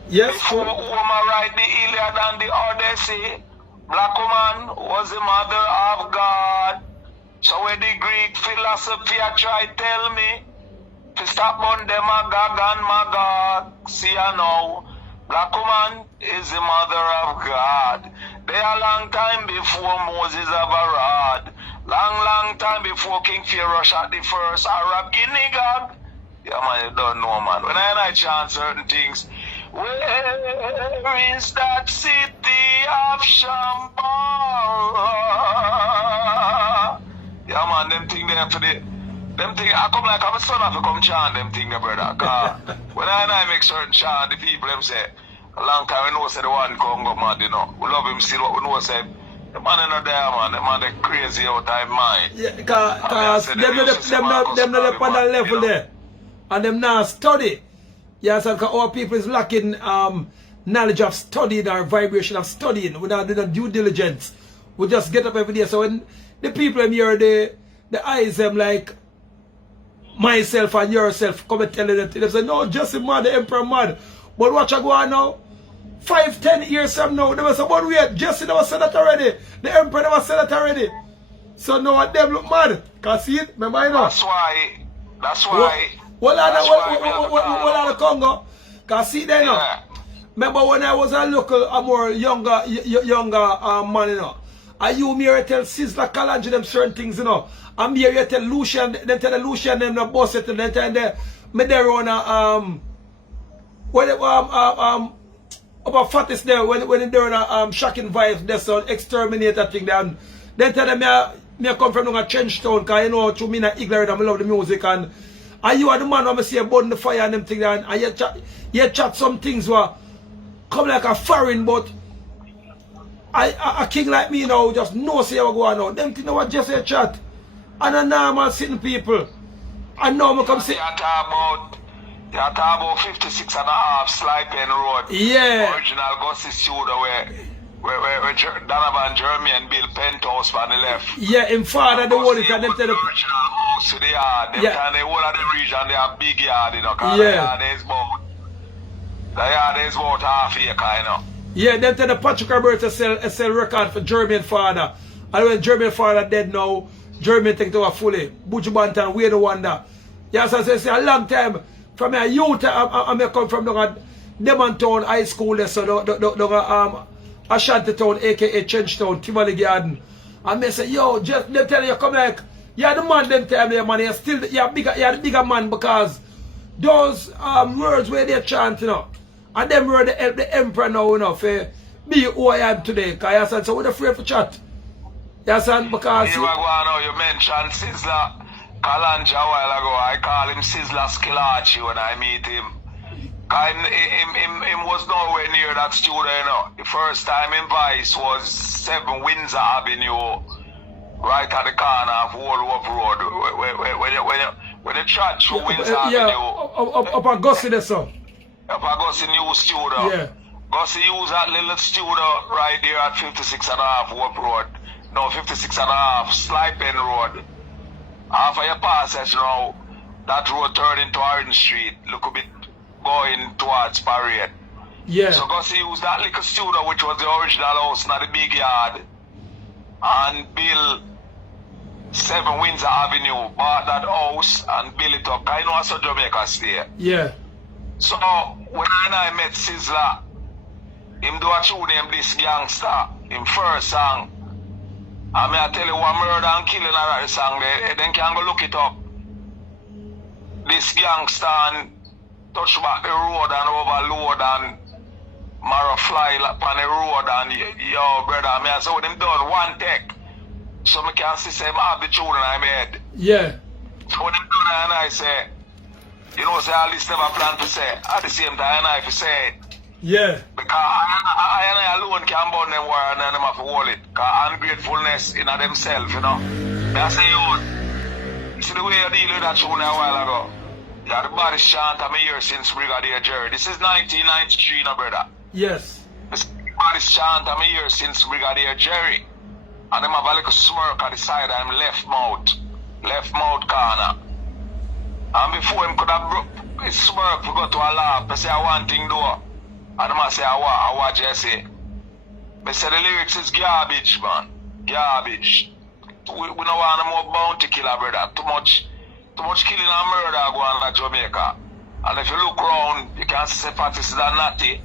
Yes. Before Homer write the Iliad and the Odyssey, black woman was the mother of God. So when the Greek philosophy try tell me to stop on them Magog and Magog, see I know, black woman is the mother of God. They a long time before Moses of a rod. Long time before King Pharaoh shot the first Arab guinea gog. Yeah, man, you don't know, man. When I chant certain things, where is that city of Shambhala? Yeah, man, them thing there for the... Them thing, I come like I'm a son of a come chant them thing there, brother. When I make certain chant, the people, them say, a long time we know say the one Congo, man, you know. We love him still, what we know say, the man is not there, man. The man is crazy out of mind. Yeah, because them not on that level there. And them not study. Yes, because our people is lacking knowledge of studying or vibration of studying. We don't do due diligence. We just get up every day. So when the people in here, the eyes them like myself and yourself come and tell them that they say, no, just mad, the emperor mad. But watch I go on now. 5-10 years from now, they will say, but wait, Jesse never said that already. The emperor never said that already. So now them look mad. Can see it? Remember, you know? That's why. What are the Congo? Can see there now? Yeah. Remember when I was a local, a more younger man, you know? And you me here tell Sizzla Kalonji them certain things, you know? And me here tell Lucian, them tell the Lucian them the boss it, and then tell them me there on about fattest there when they're on shocking vibes, there's an exterminator thing there, and then tell them me come from a trench town, because you know, to me not ignorant, I love the music, and you are the man who see burn the fire and them thing there, and you chat some things where come like a foreign, but a king like me now just know see how go on now. Them things know what just a chat. And a normal sitting people. And now I come say You talk about 56 and a half Sly Pen Road. Yeah. Original Gussie studio where Donovan Jeremy and Bill Penthouse on the left. Yeah, in father the one it and them tell the original house to the yard. Them kind of whole of the region they have big yard, you know, cause the yard is about half acre, you know. Yeah, them tell the Patrick Roberta sell record for Jeremy and father. And when Jeremy and father dead now, Jeremy take to a fully. Butch Banton, we the wonder. Yes, as I say, a long time. From a youth, I come from Demontown High School, there, so Ashanti Town, aka Trenchtown, Tivoli Garden. And they say, yo, just them tell you come like, you're the man them tell me, man, you're the bigger man because those words where they chant, you know, and them words help the emperor now, you know, for be who I am today. Cause you so we're afraid for chat. Yes, and because you mentioned Sizzla Kalonji a while ago. I call him Sizzla Kalonji when I meet him. Him was nowhere near that studio, you know. The first time in Vice was 7 Windsor Avenue, right at the corner of Wolworth Road. When you trot through Windsor Avenue. Up at Gussie there, so. Up at Gussie new studio. Yeah. Gussie used that little studio right there at 56 and a half Wolworth Road. No, 56 and a half Sly Pen Road. After your passage now, that road turned into Orange Street. Look a bit going towards Parade. Yeah. So Gussie used that little studio, which was the original house, not the big yard, and build 7 Windsor Avenue, bought that house and build it up. I know I saw Jamaica stay. Yeah. So when I met Sizzla, him do a tune named This Gangster, him first song. I mean, I tell you what murder and killing are the song there, then can go look it up. This Gangster and touch back the road and overload and Mara fly upon the road and yo brother, I mean, I saw them done one take. So I can see them have the tune in my head. Yeah. So when them done and I say, you know, say all this never plan to say. At the same time, I have to say it. Yeah. Because I alone can burn them war and them have to hold it. Because ungratefulness in themselves, you know. I say, you see the way you deal with that tune a while ago. Yeah, the baddest chant I'm here since Brigadier Jerry. This is 1993, no brother. Yes. This is the baddest chant I'm here since Brigadier Jerry. And them have a little smirk at the side of him left mouth corner. And before him could have broke his smirk, we go to a laugh. I say, I want thing do. And I say, I watch Jesse. I say, the lyrics is garbage, man. Garbage. We don't want no more bounty killer, brother. Too much killing and murder going on in Jamaica. And if you look around, you can see parties that natty,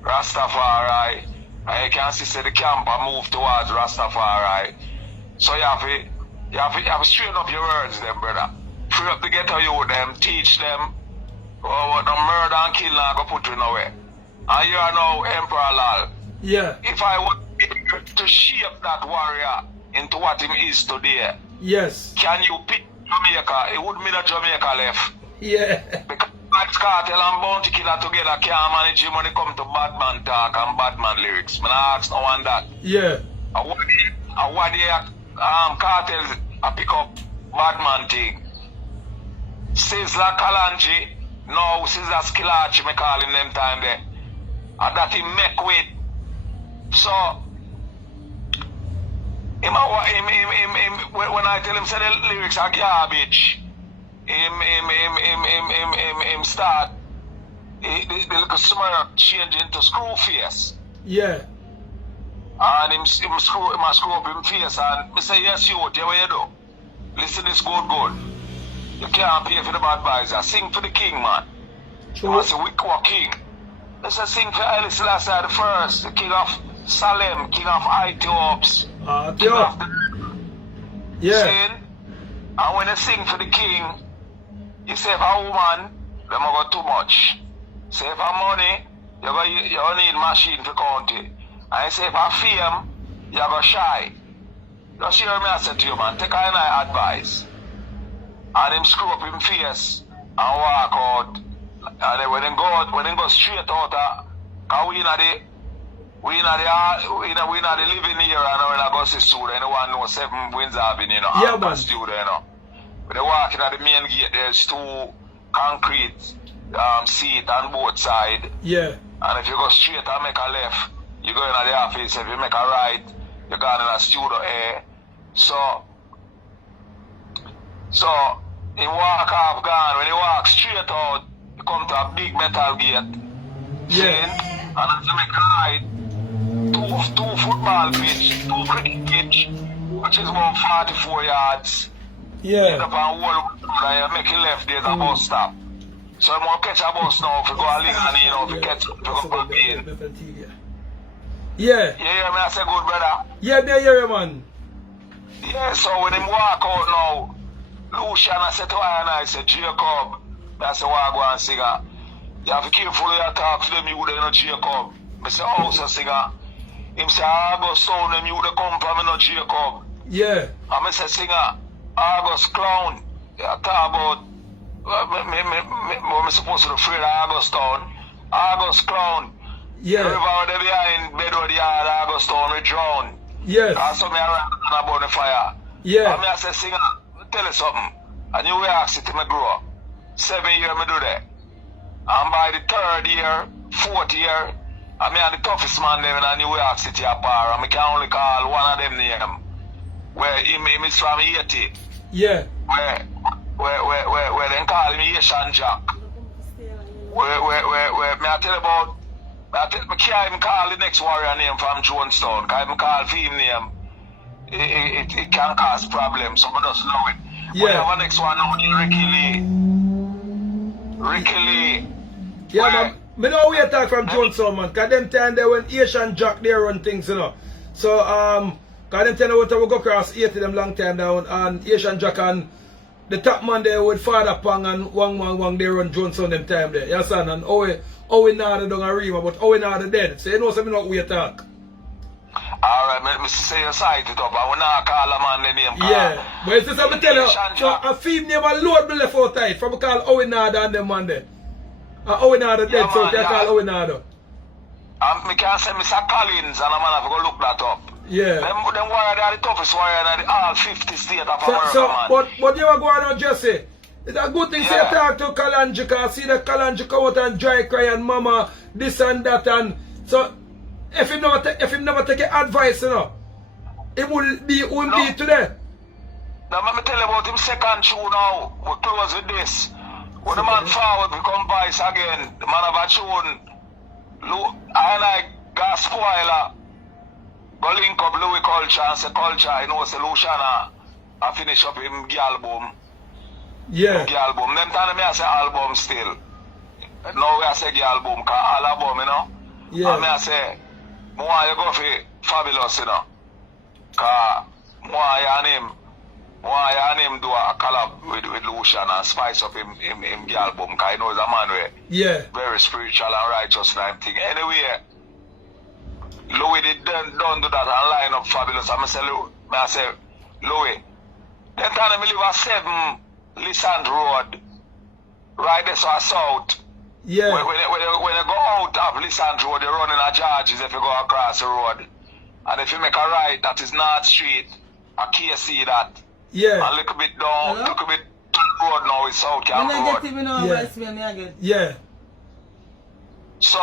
Rastafari. And you can see the camp move towards Rastafari. So you have to straighten up your words, them, brother. Free up the ghetto youth, them, teach them what the murder and killing are going to put you nowhere. And you are now Emperor Lal. Yeah. If I want to shape that warrior into what him is today, yes. can you pick Jamaica? It would mean that Jamaica left. Yeah. Because Vybz Kartel and Bounty Killer together can't manage him when it comes to bad man talk and bad man lyrics. I ask no one that. Yeah. And what the cartels pick up bad man thing. Sizzla Kalonji, no, Sizzla Kalonji, me call him them time there. And that he make with. So, when I tell him say the lyrics are garbage, him start, the little smirk change into screw face. Yeah. And him screw up him face and me say, yes you, what you do? Listen this good. You can't pay for the bad advisor. Sing for the king, man. True. You say, we call king. Let's say sing for Haile Selassie the first, the king of Salem, king of Ethiops. King of the... Yeah. Saying, and when you sing for the king, you say if a woman, them got too much. Say if a money, you need machine for county. And you say if a fame, you go shy. Just hear me I say to you, man, take an advice. And him screw up him face and walk out. And then when he go straight out, cause we not the living here and when I go see studio, anyone know 7 Windsor Avenue, you know, yeah, studio, you know. When they walk in at the main gate, there's 2 concrete seat on both sides. Yeah. And if you go straight and make a left, you go in the office. If you make a right, you go in a studio A. So he walk off gone. When he walk straight out, you come to a big metal gate. Yeah. And if you make a right, two football pitch, 2 cricket pitch, which is about 44 yards. Yeah. End up on wall, and you make a left, there's a bus stop. So I'm going to catch a bus now if you go a link and you know, if you catch, if you go back in. Yeah. Yeah, me I say good, brother. Yeah, me I hear you, man. Yeah, so when him walk out now, Luciano said to her and I said, Jacob, I said, why go and singer? You have to be careful when you talk to them, you know, Jacob. I said, oh, so singer. Him say, August sound them, you would come from me, no Jacob. Yeah. And I said, singer, August clown. You talk about, what am supposed to be afraid of August town? August clown. Yeah. The river there behind Bedwood Yard, August town, we drown. Yeah. And so me around about the fire. Yeah. And me I say, singer, tell you something. And you York City me grow up. 7 years me do that. And by the 3rd year, 4th year, I mean the toughest man there in New York City apart. And I can only call one of them name. Where him is from Haiti. Yeah. Where they call him Asian Jack. Where me I tell you about, I can't even call the next warrior name from Jonestown. Can't even call him name. It can cause problems, so I just know it. Yeah. We have a next one now, Ricky Lee. Yeah, man. Me know we talk from Jonestown, man. Cause them time there when Asian Jack they run things, you know. So cause them time we go across 80 them long time down, and Asian Jack and the top man there with Father Pang and Wang they run Jonestown them time there. You understand? And we now they don't Rima, but we now they dead. So you know something not we talk. Alright, me say you sight it up. I will not call a man the name. Yeah. But it's just I'm tell you, so a female name a load me left out tight from call Owen Nada and them man there. Owen Nada dead, so they call Owen Nada. Me can say Mr. Collins and a man have to go look that up. Yeah. Them warrior they are the toughest warrior in all 50 states of America, man. But you are going on Jesse. It's a good thing say you talk to Kalonji, because see that Kalonji come out and dry cry and mama this and that, and so if him never take advice, you know, it wouldn't be today. Now let me tell you about him second tune now. We close with this. When the man forward become vice again, the man have a tune. I got spoiler. Go link up Louis Culture and say Culture, you know, say Luciano. I finish up him album. Yeah. Album. Them time me I say album still. Now we I say album, cause all album, you know. Yeah. And me I say, more you go for Fabulous, you know. Cause more and him do a collab with Lucian and spice up him album, cause he knows a man where very spiritual and righteous type thing. Anyway, Louis don't do that and line up Fabulous. And I say, Louis, then time me live a 7 Lissand Road, right there, so I south. Yeah. When you go out of Lissand Road, you're running a charges if you go across the road. And if you make a right, that is North Street, a KC that. Yeah. A little bit down, a little bit to the road now is South Camp Road. Yeah. So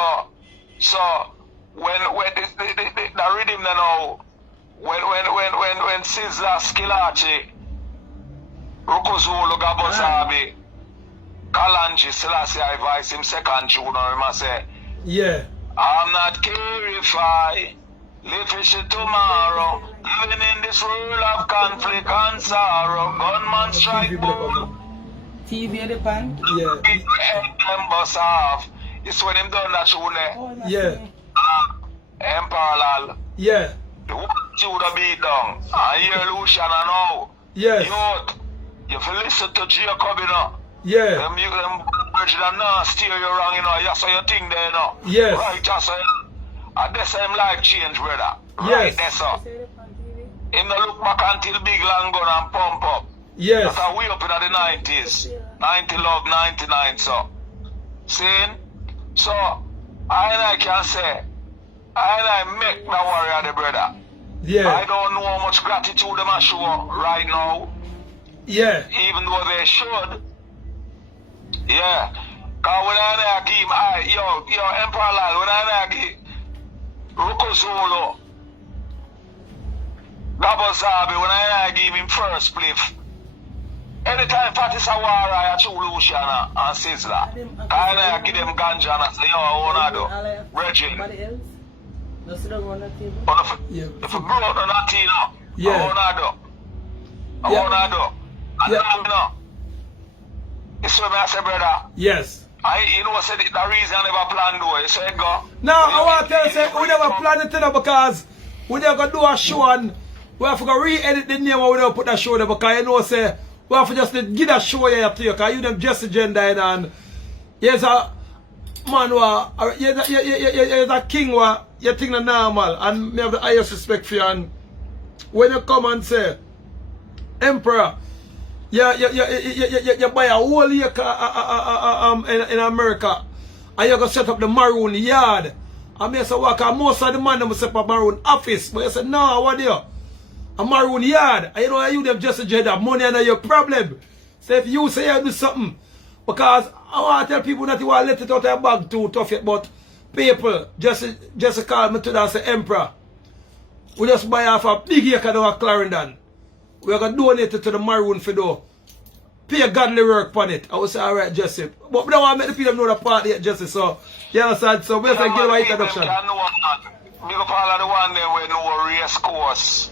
when the rhythm now, when Sizzla Kalonji Luciano Gabozabi Kalonji Selassie I voice him second tune, or him say, yeah, I'm not terrified, live fish tomorrow, living in this world of conflict and sorrow, gunman strike bull, TV at the pan? Yeah. Them bus off. It's when him done that tune there. Yeah. Parallel. Yeah. The one tune the beat down. I hear Luciano now. Yes. Youth, if you listen to Jacob, you know. Yeah. Them virgin and not steer you wrong, you know. That's how you think there, you know. Yes. Right, that's how you. And that's how him life change, brother. Yes. Right, that's how. Him no look back until big long gun and pump up. Yes. That's how we up in the 90s. 90 love, 99, so. Seeing? So, I can say, I make the warrior the brother. Yeah. I don't know how much gratitude them I show right now. Yeah. Even though they should. Yeah. Cause when I give him, yo, Emperor Lal, when I give Ruko Zolo, Double Zabi, when I give him first spliff. Anytime Fatty Sawara, I choose Luciano and Sizzla. I give them ganja and I say, yo, I want to do. Reggie. Somebody else? No sit down on the table? But Yeah. if you grow up on that thing, Yeah. I want to do. I Yeah. want to do. And Yeah. you know, it's what I say, brother. Yes. You know, said the reason I never planned do it. You say, go. No, I want to tell you, say, we never planned it today because we never gonna do a show and we have to go re-edit the name and we never put that show there because you know, say, we have to just give that show here to you because you them just a gender and here's a man who, here's a king who, you think the normal and me have the highest respect for you and when you come and say, Emperor, you buy a whole acre in America and you're going to set up the Maroon yard. And I say, well, most of the man them set up a Maroon office. But you say, no, what do you? A Maroon yard. And you know, you them just have money and your problem. So if you say you do something, because I want to tell people that you want to let it out of your bag too tough yet, but people just call me today and say, Emperor, we just buy off a big acre down at Clarendon. We're going to donate it to the Maroon for though. Pay a godly work on it. I will say, alright, Jesse. But we don't want to make the people know the part yet, Jesse. So, you understand? So, we'll give you an introduction. Big up all of the one there with no race course.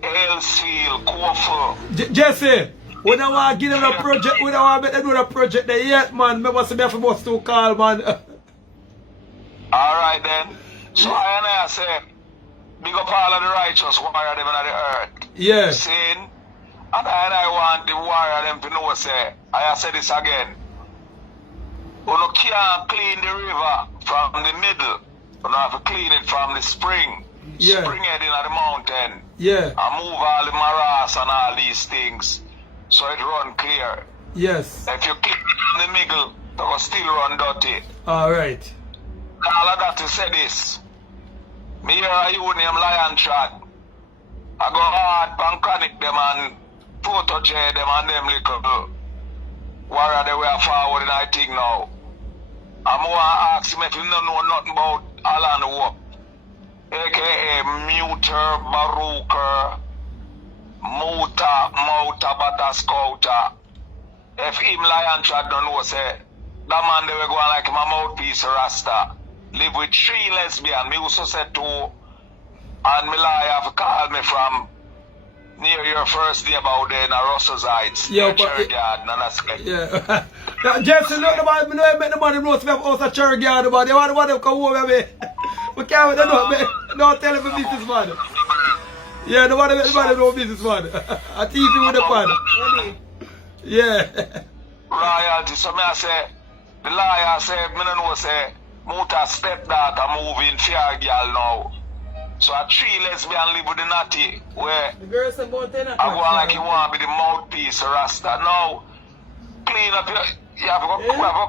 Hellsfield, Corfu. Jesse, we don't want to give them a project. We don't want to make them do the project there yet, man. Remember, say, me for to call, man. Alright then. So, I say, big up all of the righteous warrior them in the earth. Yeah. Saying, and I want the warrior them to know, say, I say this again. You can't clean the river from the middle. You have to clean it from the spring. Yeah. Spring head in the mountain. Yeah. And move all the morass and all these things. So it run clear. Yes. If you clean it in the middle, it will still run dirty. Alright. All of that to say this. Me hear a you name Lion Trot. I go hard pancanic them and photo J them and them little warrior they were forward in I think now. I'm going to ask him if he don't know nothing about Alan Wop. AKA mutabaruka, mutabata scouter. If him Lion Trot don't know, say, that man they were going like him a mouthpiece Rasta. Live with 3 lesbians. Me also said 2. And me lie have called me from near your first day about there in a Russell's Heights. Yeah, near Churchyard, and that's good. Yeah. Jesse, look about me, no, make the money know if we have house a church yard about they want them come over me. We can't make them don't tell them a business man. Yeah, no one make the money know business man. A TV with the pan. Yeah. Royalty, so me I say, the liar say, me no know say, Muta stepdaughter moving fair girl now. So a 3 lesbian live with the natty where The girl said about 10 o'clock. I go on like you want to be the mouthpiece Rasta. Now clean up your you have to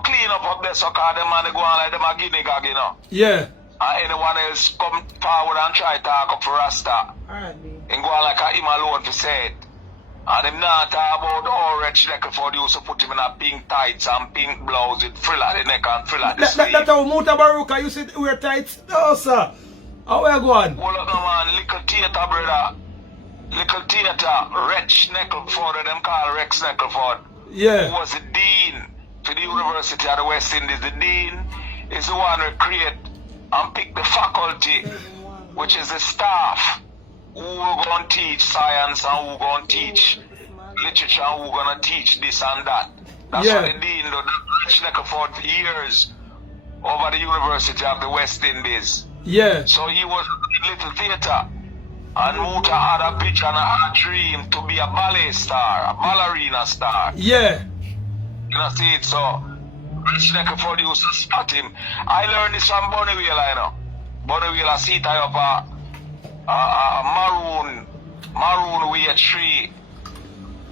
clean up there so cause them man they go on like them a guinea gag, you know. Yeah. And anyone else come forward and try to talk up for Rasta. Alright, babe. And go on like a him alone for say it. And him not talk about all rich Neckleford used to put him in a pink tights and pink blouse with frill at the neck and frill at the sleeve. That's how mutabaruka you said wear tights? No, sir. How we go on? Hold up, no man, little theater, brother. Little theater, Rex Neckleford, them call Rex Neckleford. Yeah. Who was the dean for the University of the West Indies. The dean is the one who create and pick the faculty, which is the staff, who will go and teach science and who going to teach literature and who going to teach this and that. That's Yeah. what the dean did. Rex Neckleford for years over the University of the West Indies. Yeah. So he was in little theater. And Muta had a picture and a dream to be a ballet star, a ballerina star. Yeah. You know, see it, so Rich Neckleford used to spot him. I learned this from Bonneville, you know. Bonneville, I see tie up a maroon way tree,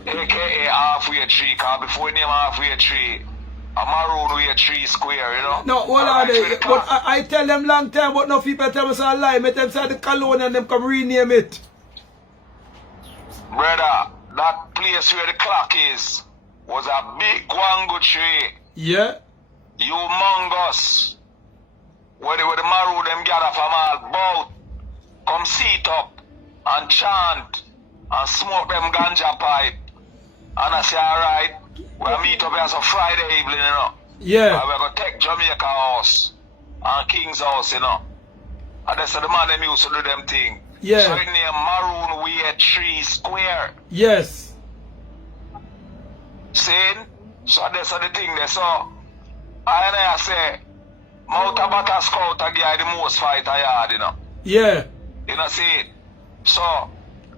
aka halfway tree, because before we name halfway tree, a maroon way tree square, you know. No, hold on there. But I tell them long time, but no people tell me so I lie. Me tell them say the Cologne and them come rename it. Brother, that place where the clock is was a big guango tree. Yeah. humongous. Where the Maroon them gather from all bout. Come seat up and chant and smoke them ganja pipe. And I say, alright, we'll meet up here as a Friday evening, you know. Yeah. And we're going to take Jamaica House and King's House, you know. And that's the man them used to do them thing. Yeah. So it named Maroon Way 3 Square. Yes. Saying? So that's the thing there. So, I say, mutabaruka scout a guy the most fight I had, you know. Yeah. You know, see it. So,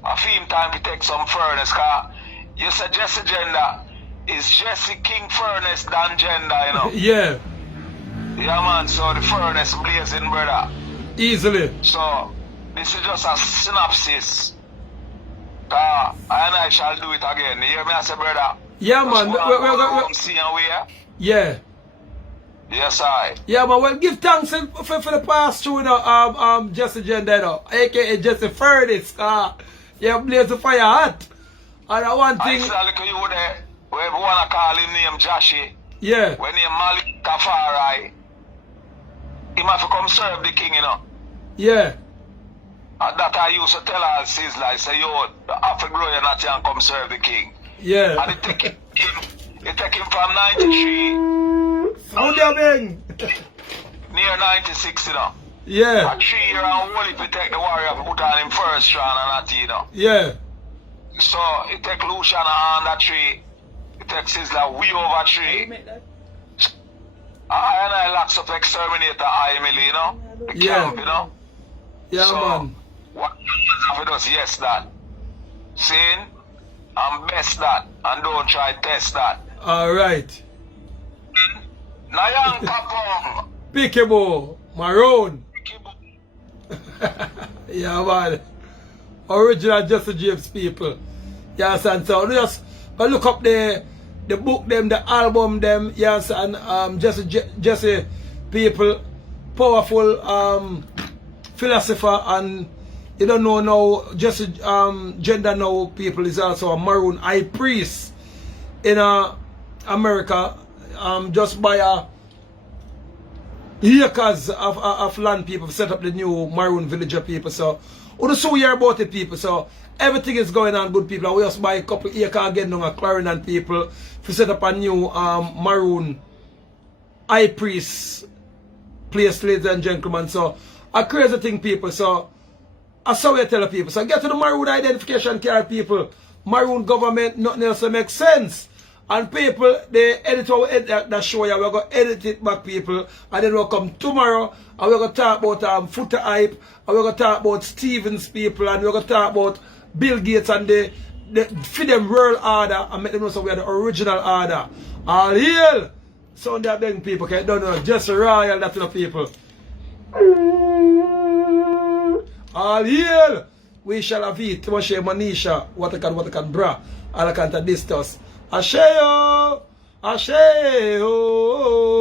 I feel time to take some furnace, cause you say Jesse Genda is Jesse King Furnace than Genda, you know. Yeah. Yeah, man, so the furnace blazing, brother. Easily. So, this is just a synopsis. I shall do it again. You hear me, I say, brother? Yeah, man. We're see and where? Yeah. Yes, I. Yeah, man. Well, give thanks for the pass through, you know, Jesse Genda, you know, aka Jesse Furnace. Yeah, blaze the fire hot. And one thing. I said, look at you there. Whoever wanna call him name Joshi. Yeah. When he Malik Tafari, he must come serve the king, you know. Yeah. And that I used to tell all Sizzla, I say, yo, after growing not and come serve the king. Yeah. And it take him from 93 Sound your bang. near 96, you know. Yeah. A 3 year and whole if you take the warrior put on him first round and that, you know. Yeah. So it take Luciano on that tree. It takes Sizzla way over tree. Make that. I locks up exterminator Emily, you know. The Yeah. camp, you know. Yeah, So, man. what for us, yes that. Saying and best that and don't try test that. Alright. Nayan Kapong. Pickable. Maroon. Yeah, man. Original Jesse James people. Yes, and so just look up the book them, the album them, yes, and Jesse people, powerful philosopher, and you don't know now, Jesse Genda now people is also a Maroon high priest in America, just by acres of land people set up the new Maroon villager people. So we so hear about it people. So everything is going on good people. And we just buy a couple acres again now Clarendon people to set up a new Maroon high priest place, ladies and gentlemen. So a crazy thing people. So that's how we tell people. So get to the Maroon identification card people. Maroon government, nothing else makes sense. And people, they edit our that show, yeah, we're going to edit it back, people. And then we'll come tomorrow, and we're going to talk about footer hype, and we're going to talk about Stevens people, and we're going to talk about Bill Gates and the feed them world order, and make them know so we are the original order. All hail! Sunday bang people, okay? Don't know, just royal, that's the people. All hail! We shall have it. Moshe Manisha, what I can bra, all I can discuss. Asheo! Asheo!